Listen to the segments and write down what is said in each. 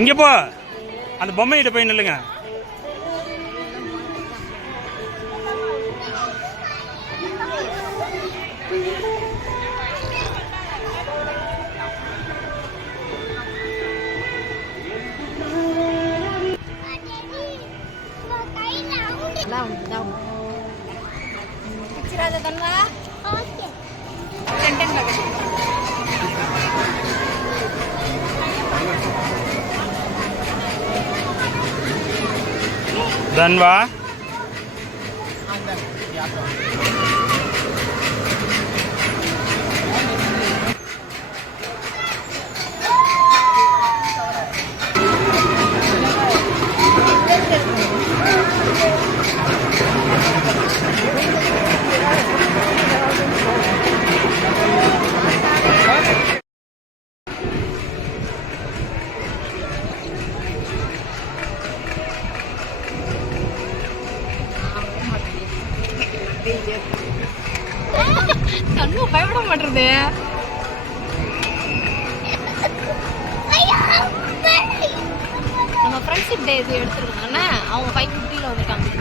இங்கே போ, அந்த பொம்மைகிட்ட போய் நில்லுங்க. தன்வா பயப்பட மாட்டேது. நம்ம ஃப்ரெண்ட்ஷிப் டே இது எடுத்துருக்காங்க, அவங்க 550 வந்திருக்காங்க.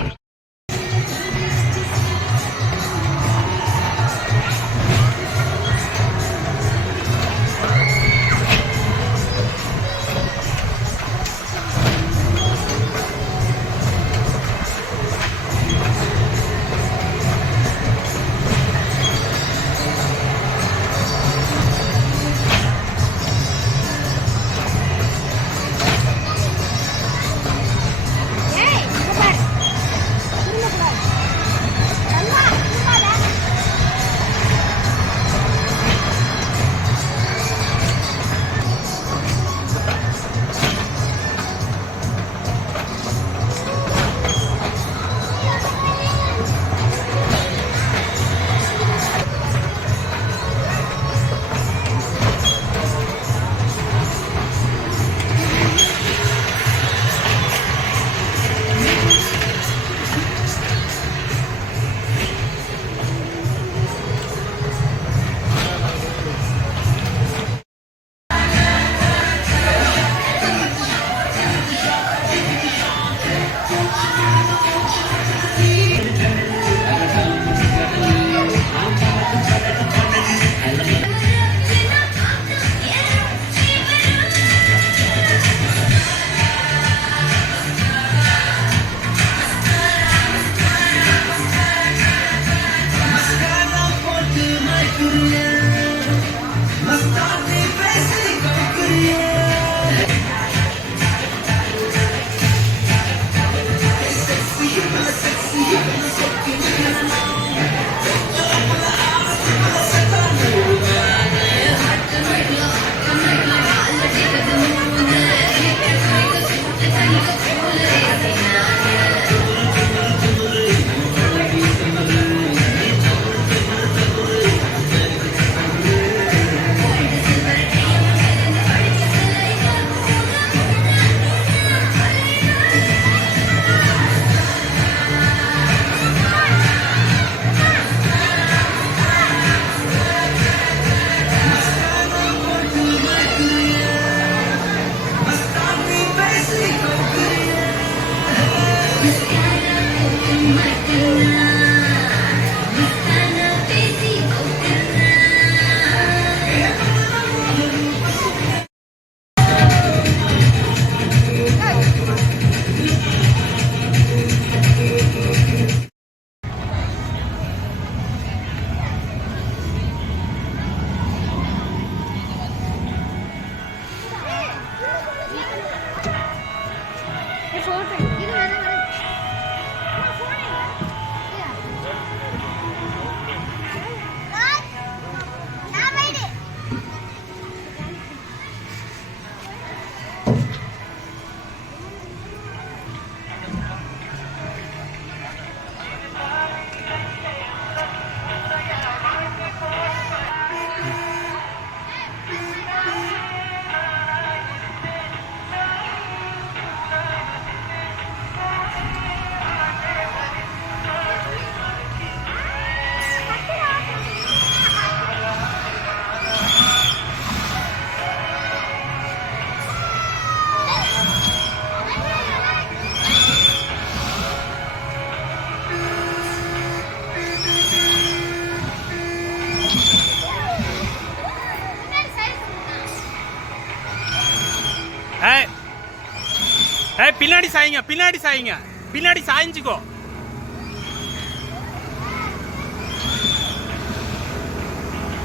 பின்னாடி சாயுங்க, பின்னாடி சாயுங்க, பின்னாடி சாய்ஞ்சுக்கோ.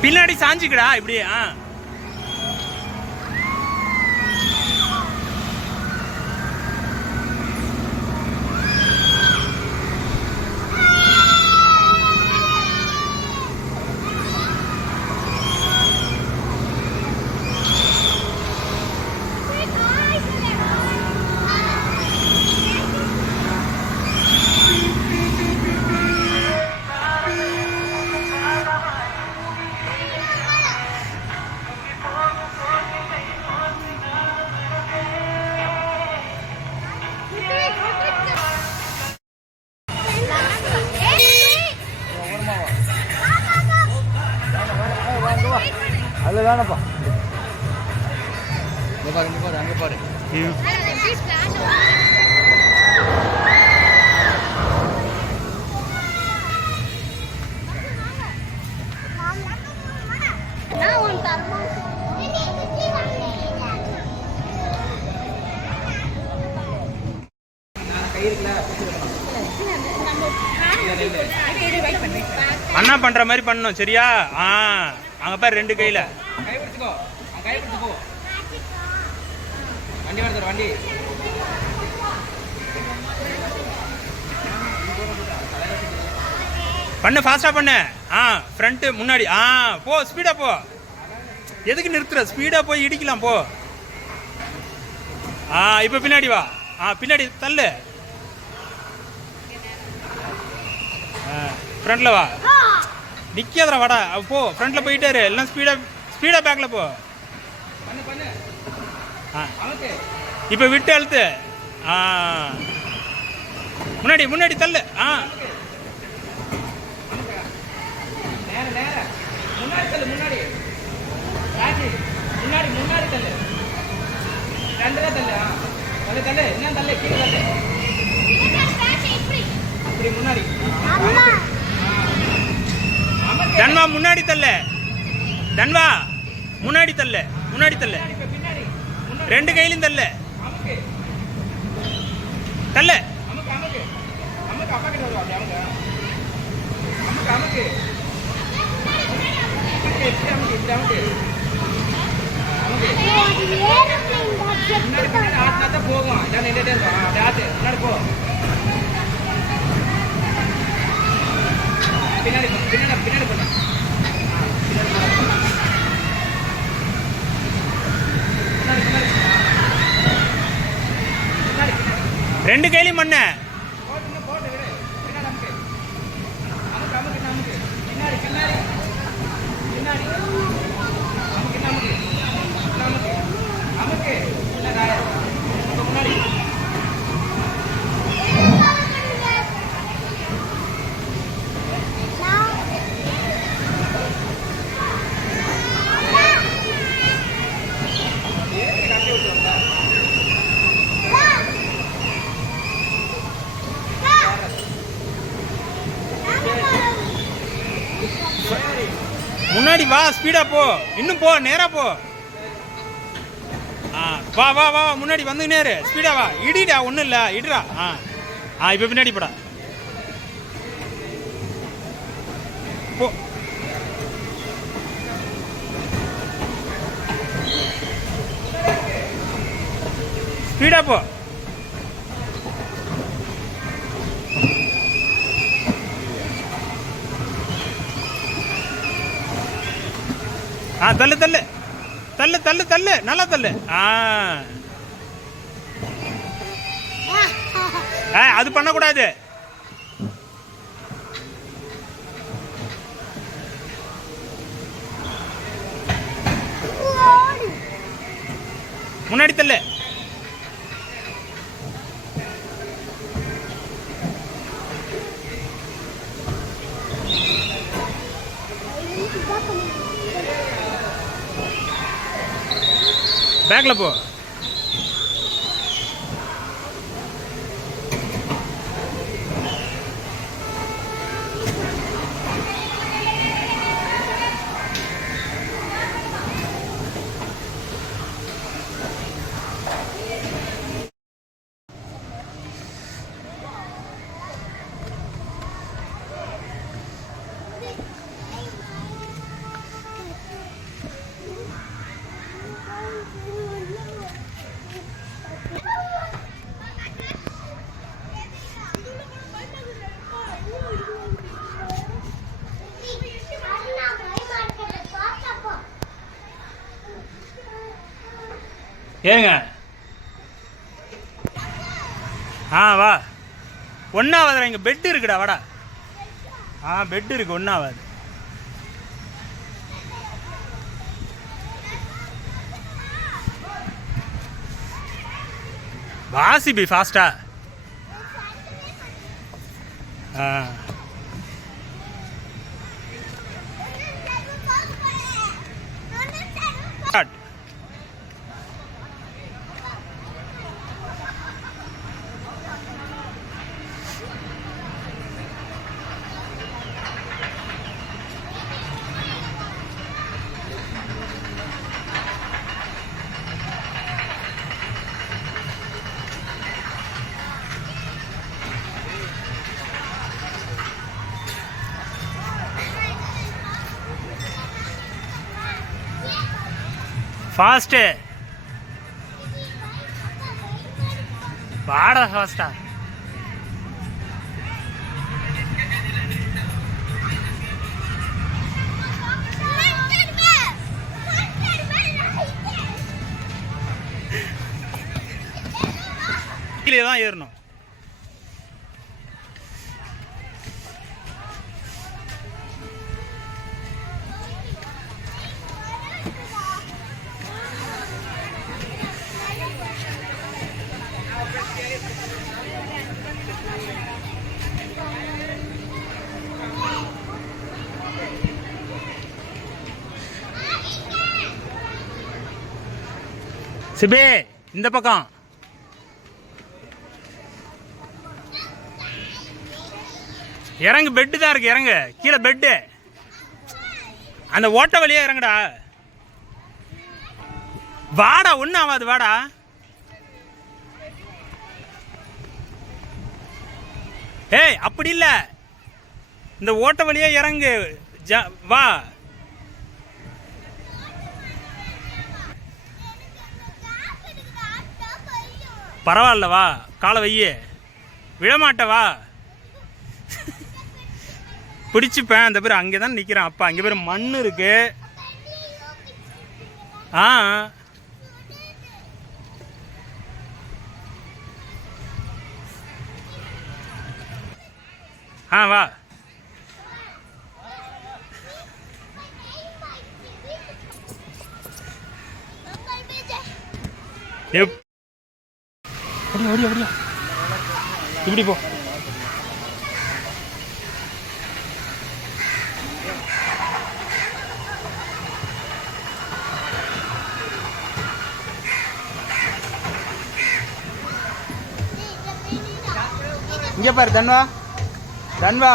பின்னாடி சாஞ்சுக்கடா இப்படி. அதில் தானப்பா இங்கே பாரு, இங்கே பாரு, அங்கே பாரு. அண்ணா பண்ற மாதிரி பண்ணணும் சரியா? அங்க பாரு 2 கையில கை பிடிச்சுக்கோ, கை பிடிச்சுக்கோ. வண்டி வருது, வண்டி. பண்ணு, ஃபாஸ்டா பண்ணு. ஃப்ரண்ட் முன்னாடி. போ, ஸ்பீடா போ. எதுக்கு நிறுத்துற? ஸ்பீடா போய் இடிக்கலாம் போ. இப்ப பின்னாடி வா. பின்னாடி தள்ளு. ஃப்ரண்ட்ல வா. நிக்காதடா, வாடா. போ, ஃப்ரண்ட்ல போயிட்டே இரு. எல்லாம் ஸ்பீடா பேக்ல போ. இப்ப விட்டு அழுத்து. முன்னாடி முன்னாடி தள்ளு. முன்னாடி தள்ளு, முன்னாடி முன்னாடி முன்னாடி தள்ளு. 2 தான் தள்ளு. தள்ளு தள்ளு, இன்னும் தள்ளு, கீழே தள்ளு. இப்படி முன்னாடி. தன்வா முன்னாடி தள்ளு. தன்வா முன்னாடி தள்ளு, முன்னாடி தள்ளு. 2 கையிலும் தள்ளு. தள்ளு. அமுக்கு அமுக்கு அமுக்கு, அப்பா கிட்ட வருவா. அமுக்கு அமுக்கு அமுக்கு இப்படி அமுக்கு, இப்படி அமுக்கு. முன்னாடி பின்னாடி ஆட்டினா தான் போகும். இதான் நின்றுட்டே இருக்கும். அப்படி ஆட்டு, முன்னாடி போ. பின்னாடி பின்னாடி பின்னாடி போன. 2 கையிலும் பண்ண. போட்டு விடு. பின்னாடி அமுக்கு அமுக்கு அமுக்கு அமுக்கு. பின்னாடி பின்னாடி பின்னாடி அமுக்கு அமுக்கு அமுக்கு அமுக்கு. பின்னாடி முன்னாடி. முன்னாடி வா, ஸ்பீடா போ. இன்னும் போ, நேரா போ. வா வா வா, முன்னாடி வந்து நேரு. ஸ்பீடா வா. இடிடா, ஒன்றும் இல்லை, இடுறா. இப்போ பின்னாடி போடா. போ. ஸ்பீடா போ. தள்ளு தள்ளு தள்ளு தள்ளு தள்ளு, நல்லா தள்ளு. அது பண்ணக்கூடாது. முன்னாடி தள்ளு. பேக்ல போ. ஏங்க வா. ஒன்றாவதுடா, இங்கே பெட்டு இருக்குடா, வாடா. பெட்டு இருக்கு, ஒன்றாவது. வாசிபி ஃபாஸ்டா. ஃபாஸ்ட்டு வாடா, ஃபாஸ்டா. கீழே தான் ஏறணும். சிபே, இந்த பக்கம் இறங்கு. பெட்டு தான் இருக்கு, இறங்கு. கீழே பெட்டு. அந்த ஓட்ட வழியா இறங்குடா. வாடா, ஒன்றும் ஆகாது, வாடா. ஏய், அப்படி இல்லை, இந்த ஓட்ட வழியா இறங்கு. வா. பரவாயில்ல, வா. காலை வையே, விழமாட்ட, வா. பிடிச்சிப்பேன். அந்த பேர் அங்கே தான் நிற்கிறான். அப்பா, அங்கே பேர் மண் இருக்கு. வா. ஓடியா, ஓடியா, இப்படி போ. இங்க பாரு, தன்வா, தன்வா.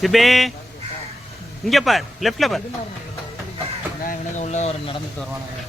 சிபே, இங்கே பார், லெஃப்டில் பார். நான் இவனுக்கு உள்ள ஒரு நடந்துட்டு வருவானு.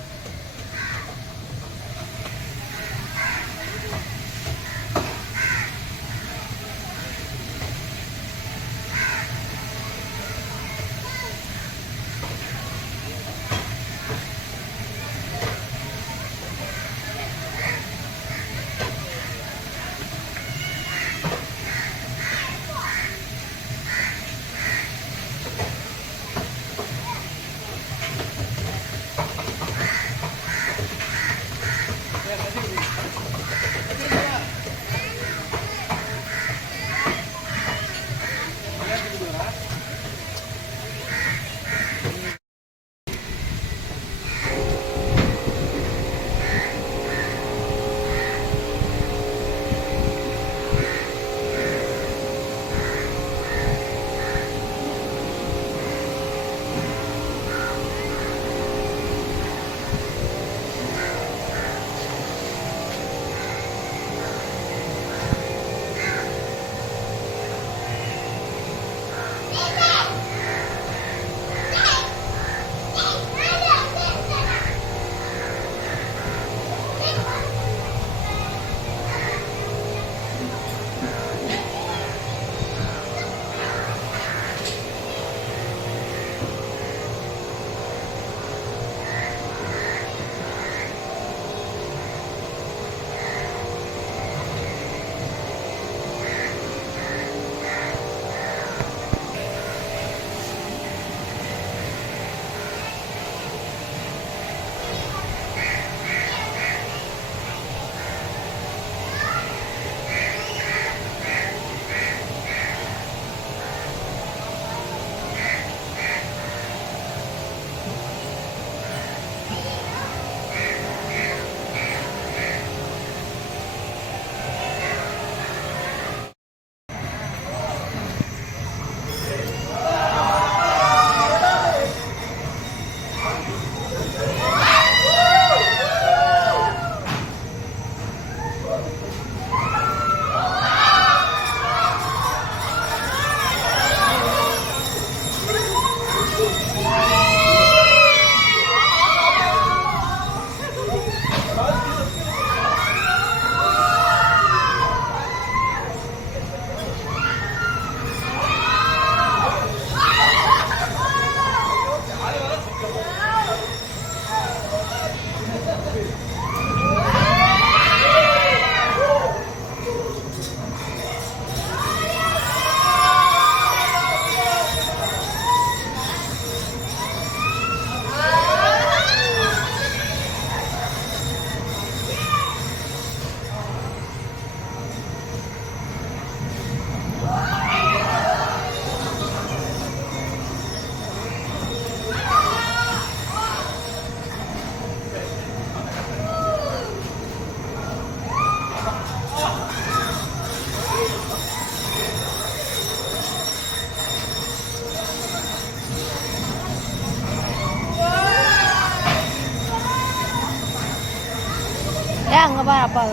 அப்பா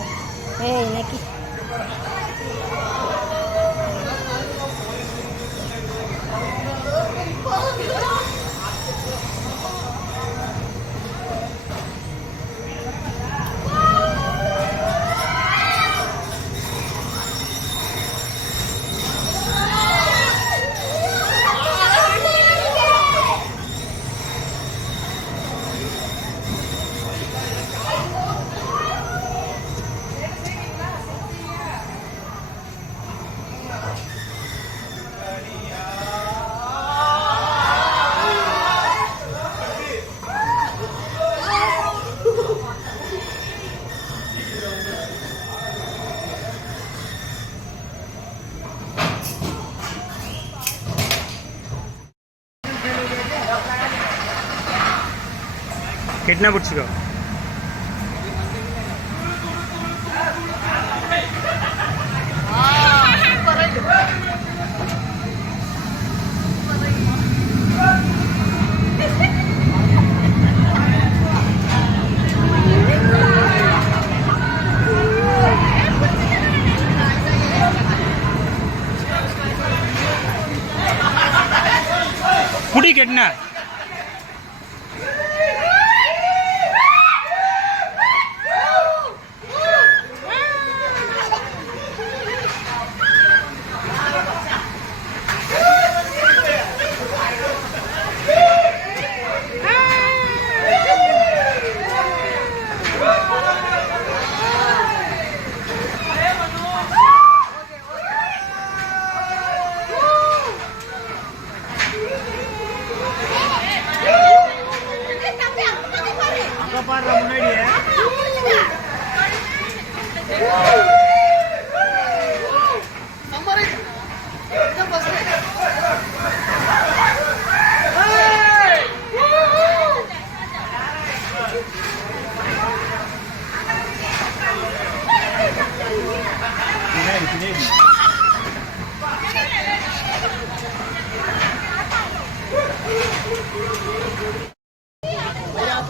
ஏய் இன்னைக்கு கிட்னா பிடிச்சிக்கோ. புடி கெட்னா.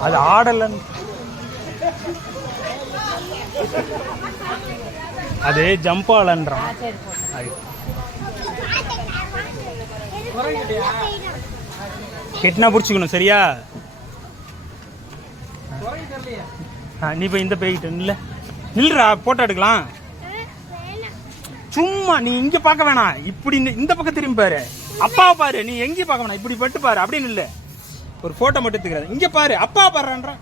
அது ஆடல, அது ஜம்ப் ஆலன்றான். கெட்னா பிடிச்சிக்கணும் சரியா? நீ போய் இந்த போய்கிட்ட நில்றா, போட்டோ எடுக்கலாம். சும்மா நீ இங்க பார்க்க வேணாம், இப்படி இந்த பக்கம் திரும்பி பாரு, அப்பாவை பாரு. நீ எங்கேயும் பார்க்க வேணாம், இப்படி பட்டு பாரு. அப்படின்னு இல்லை, ஒரு போட்டோ மட்டும் எடுத்துக்கிறாரு. இங்க பாரு, அப்பா பாருன்ற.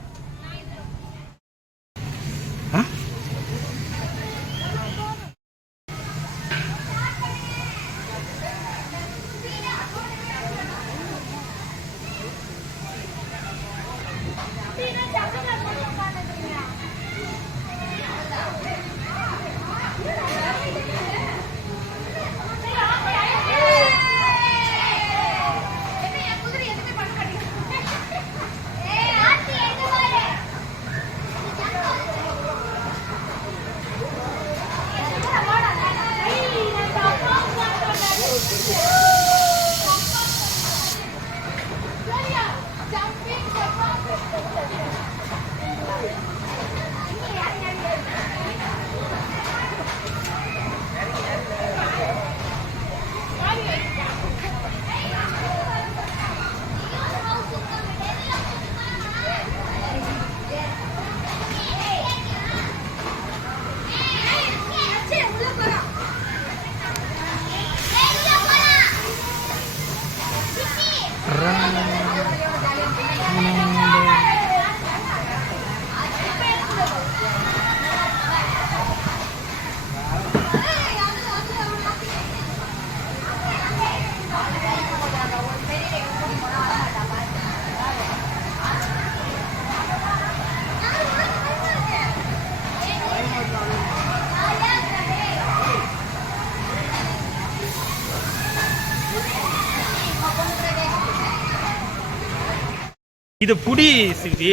இது புடி சிபி,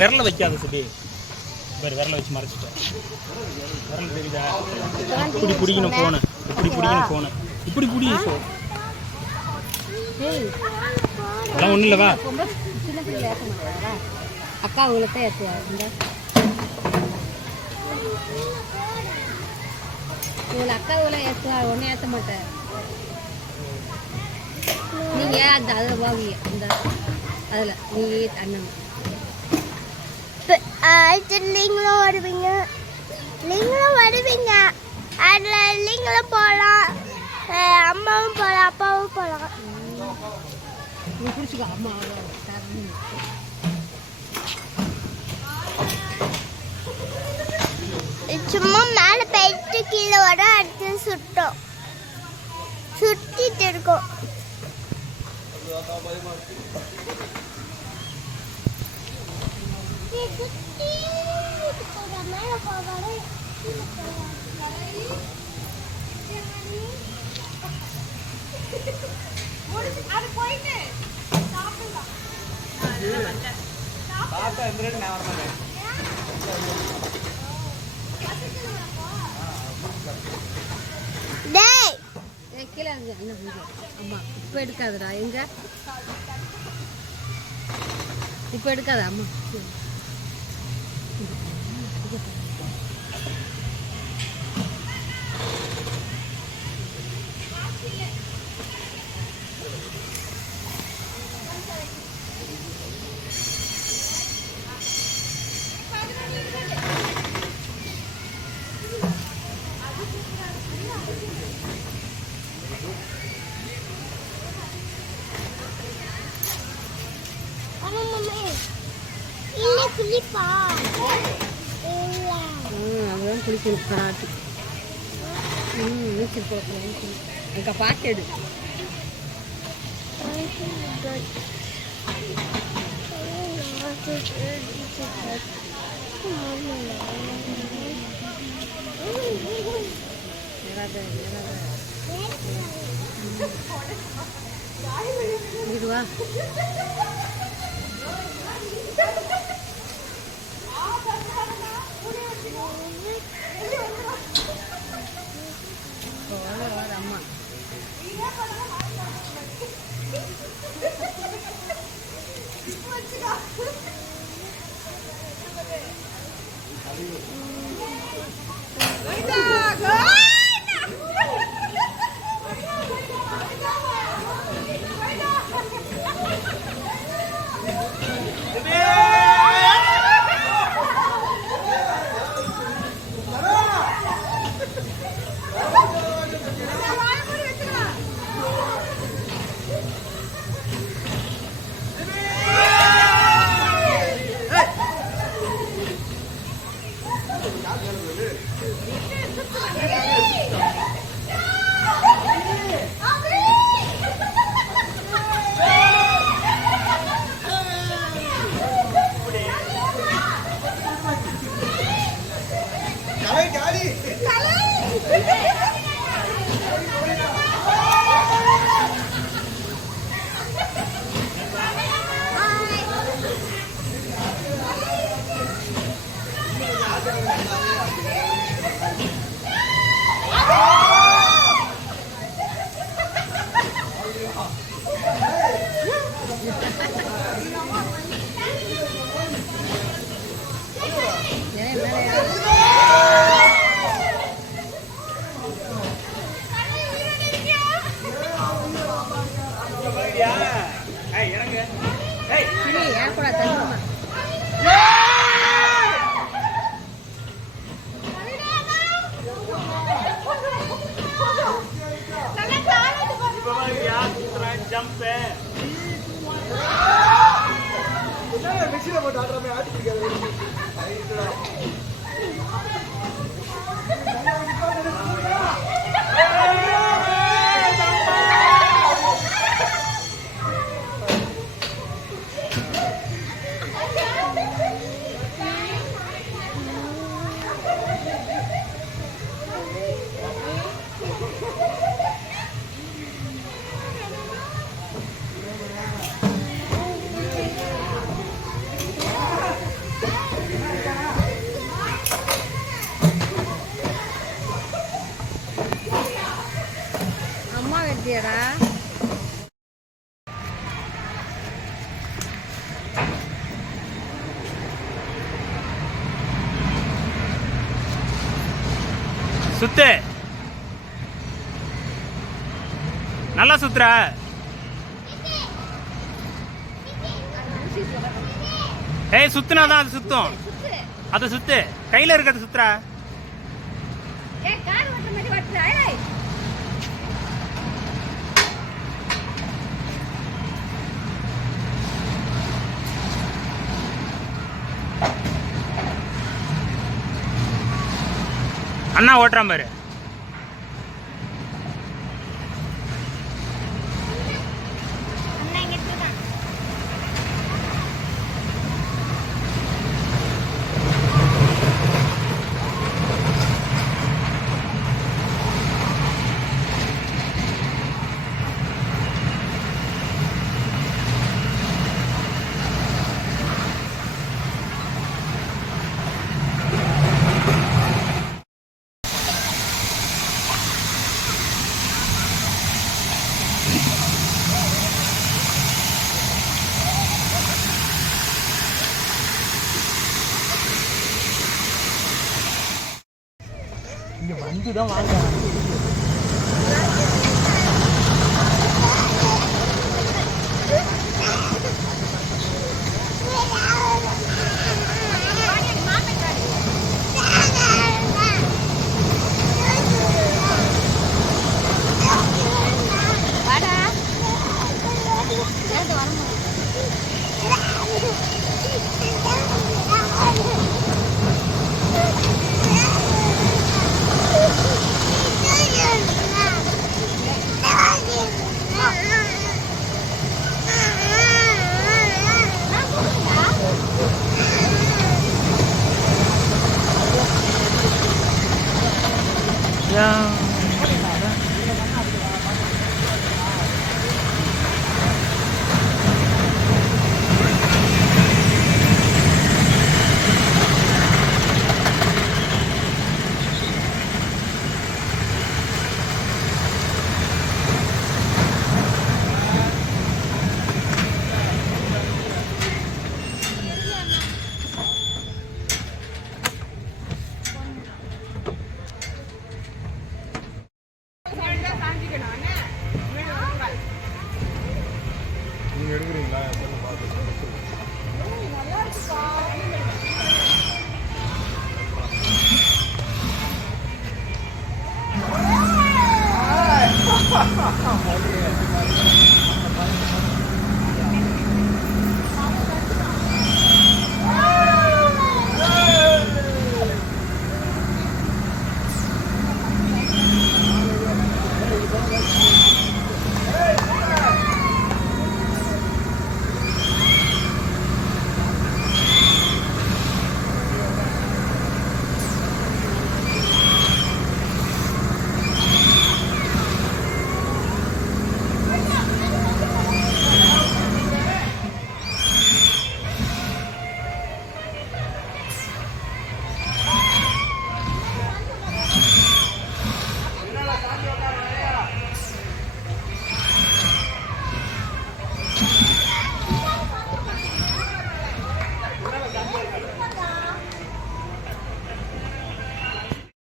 விரல வைக்காத சிபி. பாரு, விரல வச்சு மறைச்சிட்டேன். விரல் தெரியுதா? இப்படி பிடிக்கணும் போன, இப்படி பிடிக்கணும் போன, இப்படி பிடி. அதெல்லாம் ஒன்றும் இல்லைவா? சின்ன பிள்ளை ஏற்ற மாட்டாங்களா? அக்கா உங்களை ஏற்றுவா. இவ்வளோ அக்கா இவ்வளோ ஒன்றும் ஏற்ற மாட்டேன். நீங்கள் அந்த அதில் வாங்க அந்த அதில் நீ அண்ணன் நீங்களும் வருவீங்க, நீங்களும் வருவீங்க. அதில் நீங்களும் போகலாம், அம்மாவும் போகலாம், அப்பாவும் போகலாம். நீ பிடிச்சிக்கோ. அம்மா சும்மா மேலே போயிட்டு கீழே வர அடுத்து சுத்திட்டு இருக்கோம். மேலே போவாரு அது போயிட்டு சாப்பிடலாம். தாத்தா எந்திரன் நான் வரமாட்டேன். டேய் கீழே இருந்து அண்ணன் அம்மா இப்போ எடுக்காதடா. எங்க இப்போ எடுக்காத அம்மா. இல்ல குளிப்பா அதெல்லாம் குளிக்கணும் கராட்டி. நீச்சல் போகணும். அங்கே பாட்டு எடு. இதுவா அம்மா ஏற்படா தங்கம்மா. மிக்சியில் போட்டு ஆடுற மாதிரி ஆட்டி பிடிக்காது. அம்மா வெட்டியடா. சுத்து. நல்லா சுத்துற. ஏய் சுத்துனாதான் அது சுத்தும். அதை சுத்து. கையில இருக்கிறது சுத்துற. அண்ணா ஓட்டுறான் பாரு. இங்க வந்து தான் வாங்க.